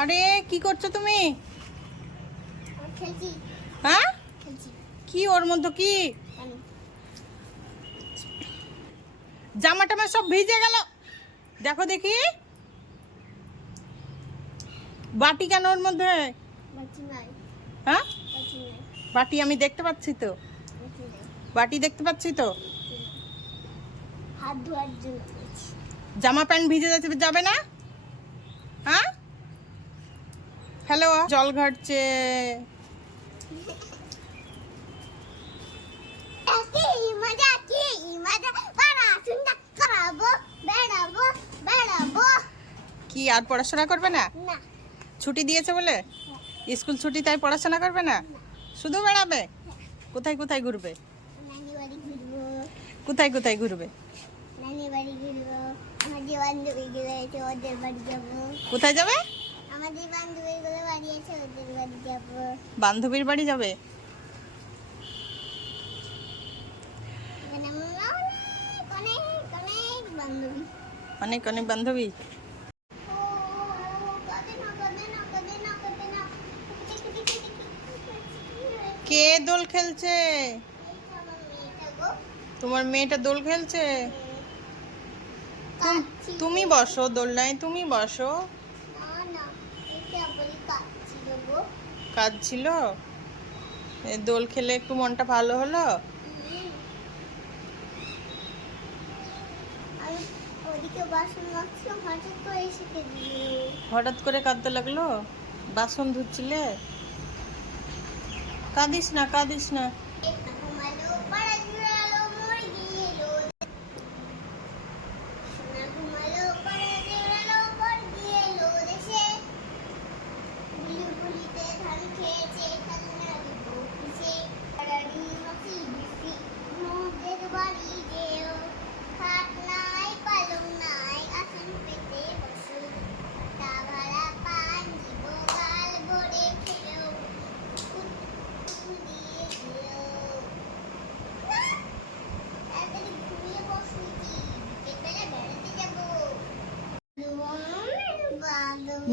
আরে কি করছ তুমি? হ্যাঁ? কি ওর মধ্যে কি? জামা টামা সব ভিজে গেল। দেখো দেখি। বাটি কেন ওর মধ্যে? হ্যাঁ? বাটি আমি দেখতে পাচ্ছি তো। বাটি দেখতে পাচ্ছি তো? জামা প্যান্ট ভিজে যাচ্ছে যাবে না? হ্যাঁ? হ্যালো জল ঘাটছে। কি আর পড়াশোনা করবে না? ছুটি দিয়েছে বলে? স্কুল ছুটি তাই পড়াশোনা করবে না? শুধু বেড়াবে? কোথায় কোথায় ঘুরবে? কোথায় কোথায় ঘুরবে? কোথায় যাবে? আমাদের বান্ধবীগুলো বাড়ি আছে ওদের বাড়ি যাব। বান্ধবীর বাড়ি যাবে? অনেক অনেক অনেক বান্ধবী। কে দোল খেলছে? তোমার মেয়েটা দোল খেলছে? তুমি বসো দোল দোলনায় তুমি বসো। কাজ ছিল দোল খেলে একটু মনটা ভালো হলো? হঠাৎ করে কাঁদতে লাগল? বাসন ধুচ্ছিলে? কাঁদিস না কাঁদিস না।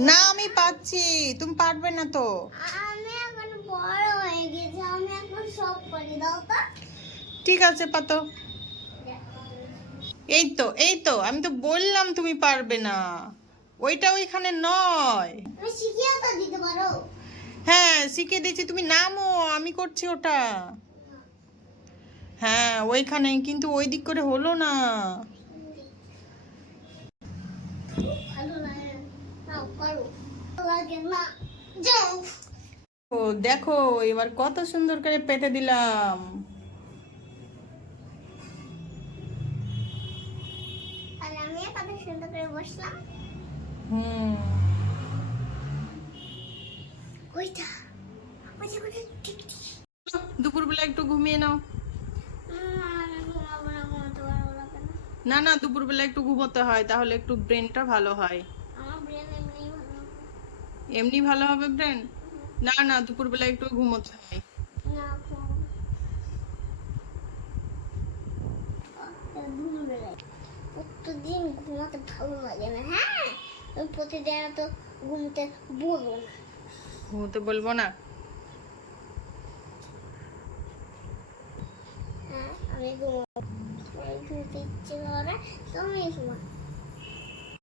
না আমি পাচ্ছি। তুমি পারবে না তো। আমি এখন বড় হয়ে গেছি আমি এখন সব করে দাও তো। ঠিক আছে পাতো। এই তো এই তো আমি তো বললাম তুমি পারবে না। ওইটা ওইখানে নয়। তুমি শিখিয়ে তো দিতে পারো। হ্যাঁ শিখে দিয়েছি তুমি নামো আমি করছি ওটা। হ্যাঁ ওইখানে কিন্তু ওই দিক করে হলো না ভালো লাগে নাও করো ভালো লাগে না ও দেখো এবার কত সুন্দর করে পেতে দিলাম। হুম। ঠিক দুপুরবেলা একটু ঘুমিয়ে নাও। না না না দুপুরবেলা একটু ঘুমোতে হয় তাহলে একটু ব্রেনটা ভালো হয়। আমার ব্রেন এমনি ভালো হবে ব্রেন না না দুপুরবেলা একটু ঘুমোতে হয় না ঘুমাবো না। আহ, ঘুমোবেলায়। প্রতিদিন ঘুমাতে ভালো লাগে না হ্যাঁ প্রতিদিন তো ঘুমতে বলব না ঘুমোতে বলব না হ্যাঁ আমি আমি ঘুমতে ইচ্ছে করে তুমি ঘুমা